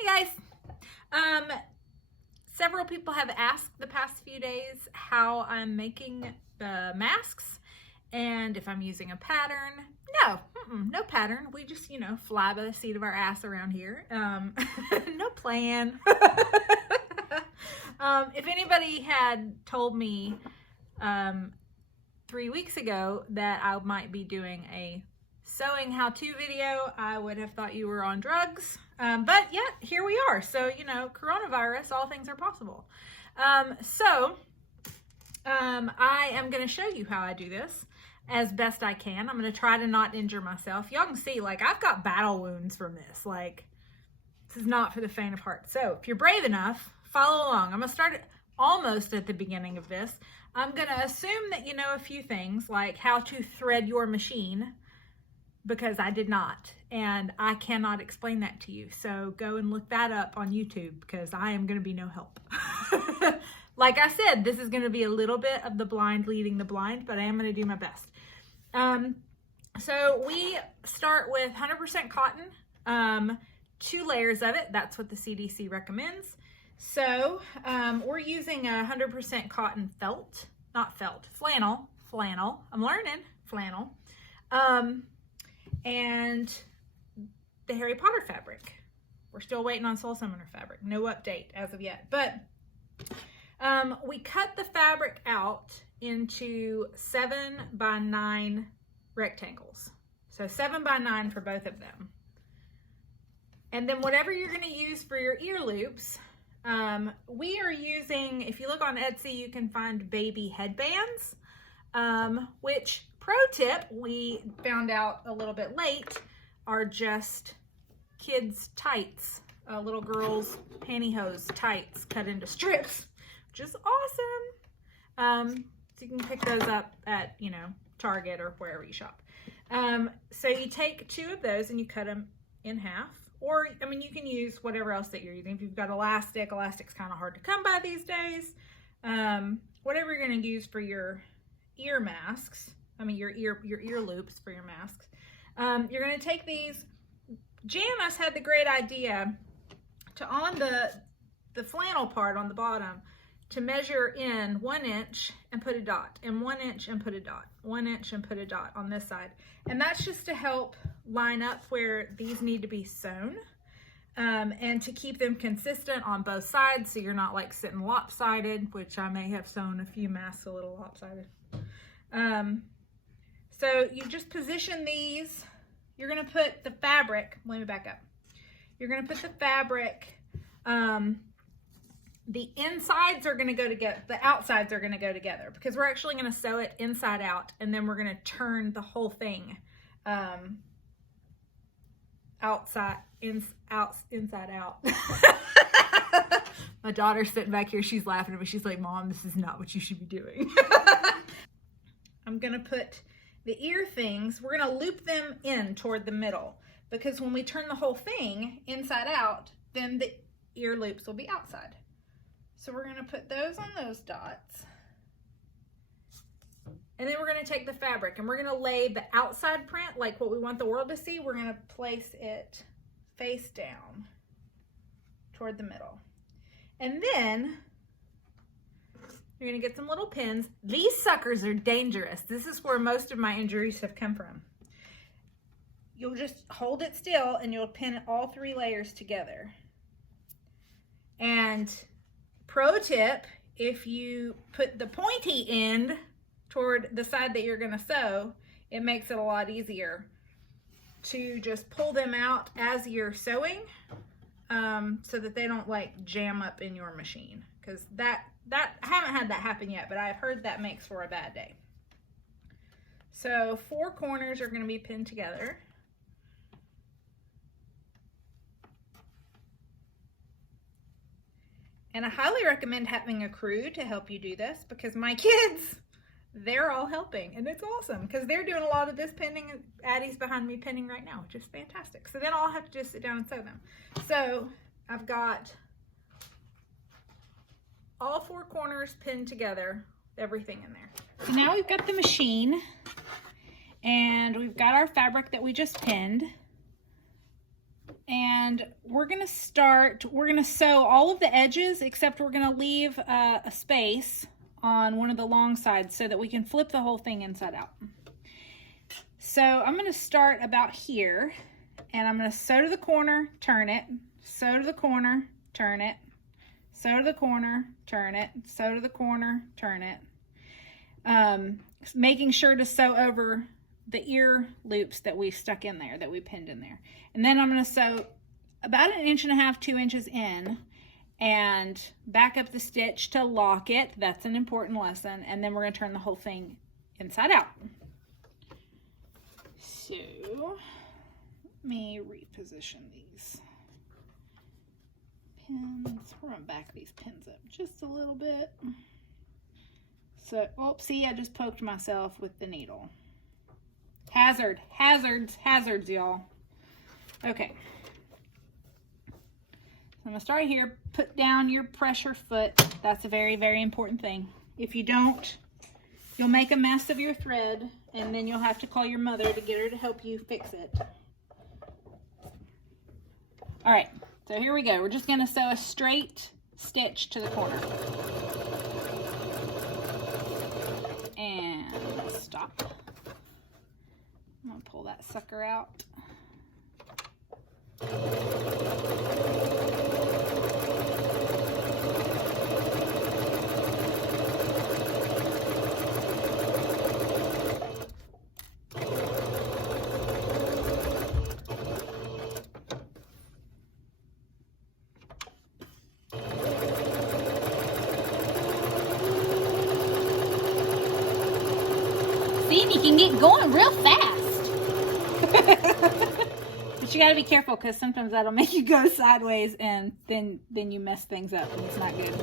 Hey guys, several people have asked the past few days how I'm making the masks and if I'm using a pattern. No pattern. We just, fly by the seat of our ass around here. No plan. If anybody had told me 3 weeks ago that I might be doing a sewing how-to video, I would have thought you were on drugs. But yeah, here we are. So, coronavirus, all things are possible. I am going to show you how I do this as best I can. I'm going to try to not injure myself. Y'all can see, I've got battle wounds from this. This is not for the faint of heart. So if you're brave enough, follow along. I'm going to start almost at the beginning of this. I'm going to assume that you know a few things, like how to thread your machine, because I did not, and I cannot explain that to you. So go and look that up on YouTube, because I am going to be no help. Like I said, this is going to be a little bit of the blind leading the blind, but I am going to do my best. So we start with 100% cotton, 2 layers of it. That's what the CDC recommends. So we're using 100% cotton felt, not felt, flannel. I'm learning flannel. And the Harry Potter fabric. We're still waiting on Soul Summoner fabric. No update as of yet. But we cut the fabric out into 7 by 9 rectangles. So 7 by 9 for both of them. And then whatever you're going to use for your ear loops, we are using, if you look on Etsy, you can find baby headbands, which, pro tip, we found out a little bit late, are just kids' tights, little girls' pantyhose tights cut into strips, which is awesome. So you can pick those up at, Target or wherever you shop. So you take 2 of those and you cut them in half. Or, you can use whatever else that you're using. If you've got elastic's kind of hard to come by these days. Whatever you're going to use for your ear masks, your ear loops for your masks. You're going to take these. Janice had the great idea to, on the flannel part on the bottom, to measure in 1 inch and put a dot, and 1 inch and put a dot, 1 inch and put a dot on this side. And that's just to help line up where these need to be sewn, and to keep them consistent on both sides, so you're not sitting lopsided, which I may have sewn a few masks a little lopsided. So you just position these. You're going to put the fabric, let me back up. You're going to put the fabric, the insides are going to go together, the outsides are going to go together, because we're actually going to sew it inside out, and then we're going to turn the whole thing inside out. My daughter's sitting back here, she's laughing at me. She's like, Mom, this is not what you should be doing. I'm going to put the ear things, we're going to loop them in toward the middle, because when we turn the whole thing inside out, then the ear loops will be outside. So we're going to put those on those dots. And then we're going to take the fabric and we're going to lay the outside print, like what we want the world to see. We're going to place it face down toward the middle. And then you're going to get some little pins. These suckers are dangerous. This is where most of my injuries have come from. You'll just hold it still and you'll pin all 3 layers together. And pro tip, if you put the pointy end toward the side that you're going to sew, it makes it a lot easier to just pull them out as you're sewing, so that they don't jam up in your machine, because that I haven't had that happen yet, but I've heard that makes for a bad day. So 4 corners are going to be pinned together. And I highly recommend having a crew to help you do this, because my kids, they're all helping, and it's awesome because they're doing a lot of this pinning. Addie's behind me pinning right now, which is fantastic. So then I'll have to just sit down and sew them. So I've got all 4 corners pinned together, everything in there. So now we've got the machine, and we've got our fabric that we just pinned. And we're going to sew all of the edges, except we're going to leave a space on one of the long sides so that we can flip the whole thing inside out. So I'm going to start about here, and I'm going to sew to the corner, turn it, sew to the corner, turn it, sew to the corner, turn it, sew to the corner, turn it. Making sure to sew over the ear loops that we stuck in there, that we pinned in there. And then I'm going to sew about 1.5 inches, 2 inches in, and back up the stitch to lock it. That's an important lesson. And then we're going to turn the whole thing inside out. So let me reposition these pins. We're going to back these pins up just a little bit. So, oh, see, I just poked myself with the needle. Hazards, y'all. Okay. So I'm going to start here. Put down your pressure foot. That's a very, very important thing. If you don't, you'll make a mess of your thread, and then you'll have to call your mother to get her to help you fix it. All right, so here we go. We're just going to sew a straight stitch to the corner. And stop. I'm going to pull that sucker out. See, you can get going real fast. But you got to be careful, because sometimes that'll make you go sideways, and then you mess things up, and it's not good.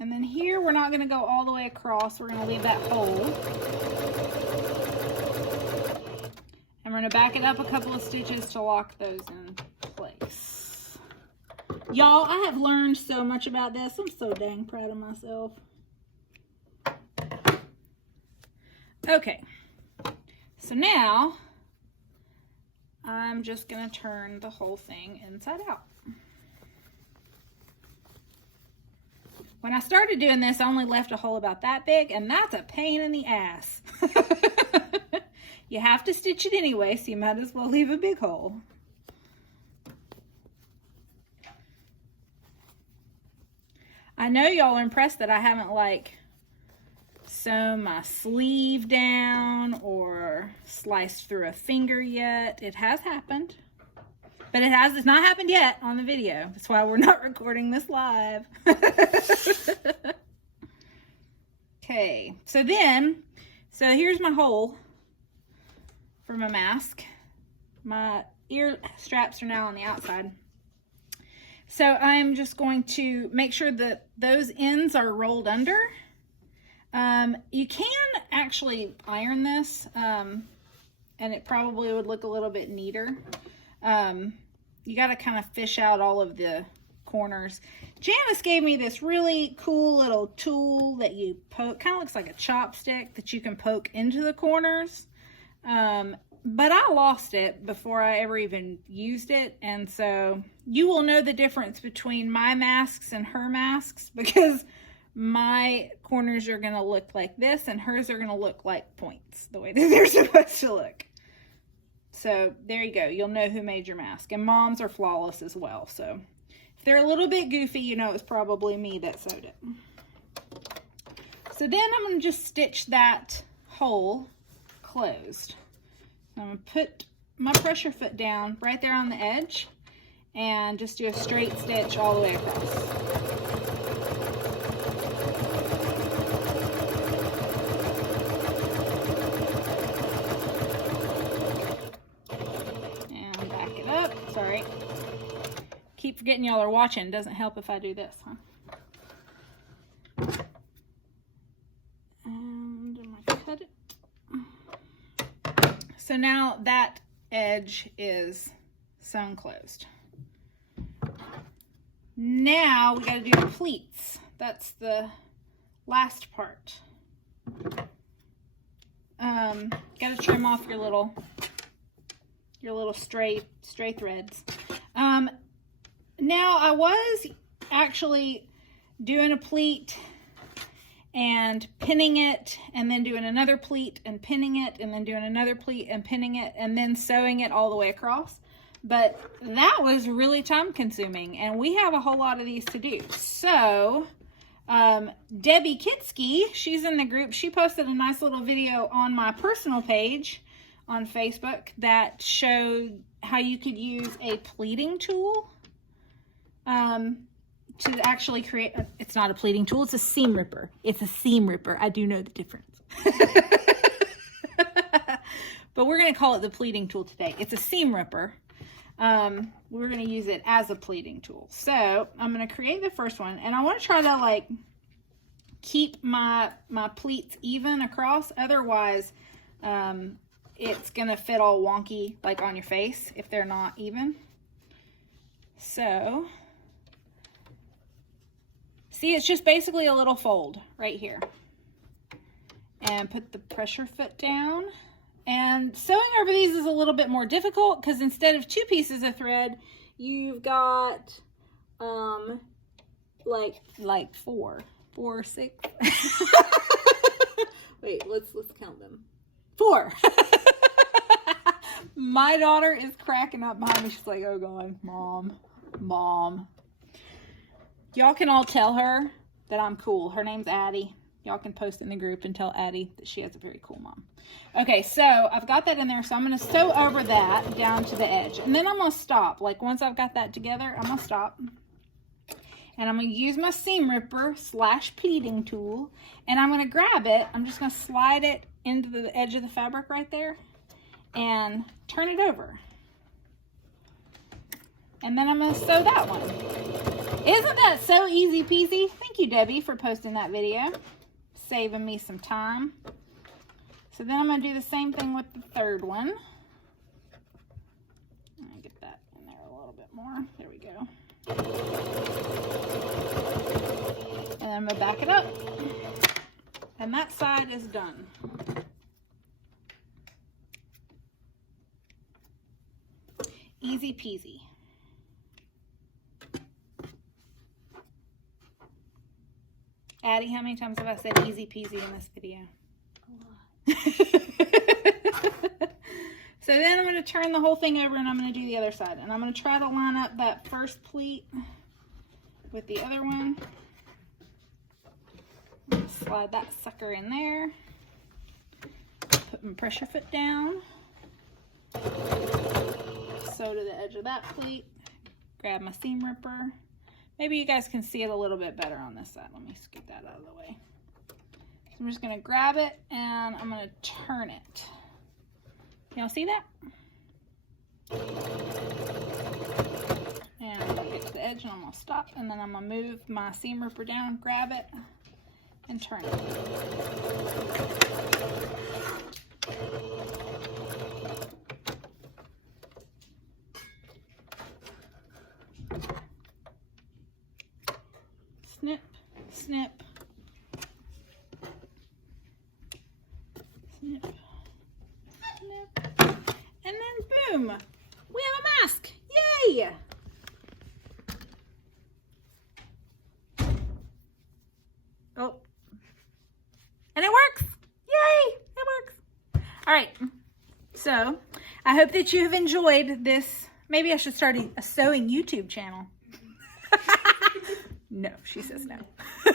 And then here, we're not going to go all the way across. We're going to leave that hole. And we're going to back it up a couple of stitches to lock those in place. Y'all, I have learned so much about this. I'm so dang proud of myself. Okay. So now, I'm just going to turn the whole thing inside out. When I started doing this, I only left a hole about that big, and that's a pain in the ass. You have to stitch it anyway, so you might as well leave a big hole. I know y'all are impressed that I haven't, like, sewn my sleeve down or sliced through a finger yet. It has happened. But it's not happened yet on the video. That's why we're not recording this live. Okay, so here's my hole for my mask. My ear straps are now on the outside. So I'm just going to make sure that those ends are rolled under. You can actually iron this, and it probably would look a little bit neater. You got to kind of fish out all of the corners. Janice gave me this really cool little tool that you poke, kind of looks like a chopstick that you can poke into the corners. But I lost it before I ever even used it, and so you will know the difference between my masks and her masks, because my corners are going to look like this and hers are going to look like points, the way that they're supposed to look. So there you go. You'll know who made your mask. And Mom's are flawless as well. So if they're a little bit goofy, you know it's probably me that sewed it. So then I'm going to just stitch that hole closed. I'm going to put my pressure foot down right there on the edge and just do a straight stitch all the way across. Sorry. Keep forgetting y'all are watching. Doesn't help if I do this, huh? So now that edge is sewn closed. Now we got to do the pleats. That's the last part. Got to trim off your little stray threads. Now I was actually doing a pleat and pinning it, and then doing another pleat and pinning it, and then doing another pleat and pinning it, and then sewing it all the way across. But that was really time consuming, and we have a whole lot of these to do. So Debbie Kitsky, she's in the group, she posted a nice little video on my personal page on Facebook that showed how you could use a pleating tool to actually create, it's not a pleating tool, it's a seam ripper. It's a seam ripper. I do know the difference. But we're going to call it the pleating tool today. It's a seam ripper. We're going to use it as a pleating tool. So I'm going to create the first one, and I want to try to like keep my pleats even across. Otherwise, it's going to fit all wonky like on your face if they're not even. So see, it's just basically a little fold right here. And put the pressure foot down. And sewing over these is a little bit more difficult because instead of 2 pieces of thread, you've got like 4 or 6. Wait, let's count them. 4. My daughter is cracking up behind me. She's like, oh God, mom. Y'all can all tell her that I'm cool. Her name's Addie. Y'all can post in the group and tell Addie that she has a very cool mom. Okay, so I've got that in there. So I'm going to sew over that down to the edge. And then I'm going to stop. Like once I've got that together, I'm going to stop. And I'm going to use my seam ripper / pleating tool. And I'm going to grab it. I'm just going to slide it into the edge of the fabric right there. And turn it over. And then I'm going to sew that one. Isn't that so easy peasy? Thank you, Debbie, for posting that video. Saving me some time. So then I'm going to do the same thing with the third one. I'm going to get that in there a little bit more. There we go. And then I'm going to back it up. And that side is done. Easy peasy. Addie, how many times have I said easy peasy in this video? A lot. So then I'm going to turn the whole thing over and I'm going to do the other side. And I'm going to try to line up that first pleat with the other one. Slide that sucker in there. Put my pressure foot down. Sew to the edge of that pleat. Grab my seam ripper. Maybe you guys can see it a little bit better on this side. Let me scoot that out of the way. So I'm just going to grab it and I'm going to turn it. Y'all see that? And I'm going to get to the edge and I'm going to stop. And then I'm going to move my seam ripper down, grab it, and turn it. Snip, snip, snip, snip, and then boom, we have a mask. Yay! Oh, and it works. Yay, it works. All right, so I hope that you have enjoyed this. Maybe I should start a sewing YouTube channel. No, she says no. All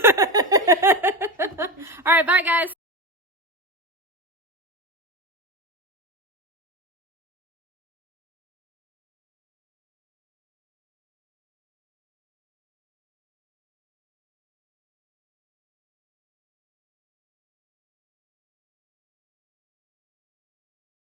right, bye guys.